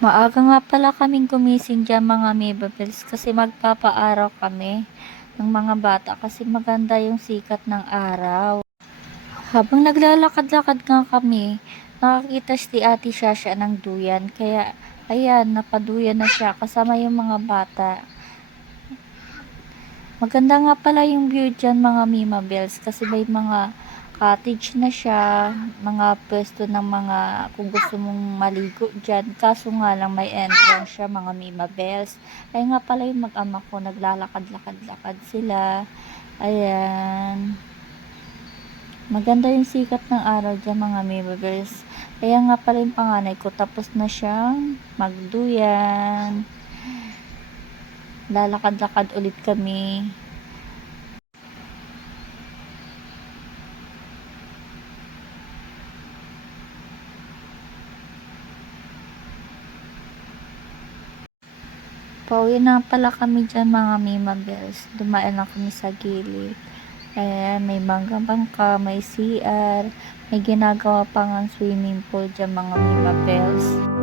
Maaga nga pala kaming gumising diyan mga Mababels kasi magpapaaraw kami ng mga bata kasi maganda yung sikat ng araw. Habang naglalakad-lakad nga kami, nakakita si Ate Shasha ng duyan. Kaya, ayan, napaduyan na siya kasama yung mga bata. Maganda nga pala yung view dyan mga Mima Bells kasi may mga cottage na siya, mga pwesto ng mga kung gusto mong maligo dyan. Kaso nga lang may entrance siya mga Mima Bells. Ay nga pala yung mag-ama ko, naglalakad-lakad-lakad sila. Ayan. Maganda yung sikat ng araw dyan mga Mima Bells. Kaya nga pala yung panganay ko, tapos na siyang magduyan. Lalakad-lakad ulit kami. Pauwi na pala kami dyan mga Mima Bells. Dumaan na kami sa gilid. Ayan, may manggang bangka, may CR, may ginagawa pang swimming pool dyan mga Mima Bells.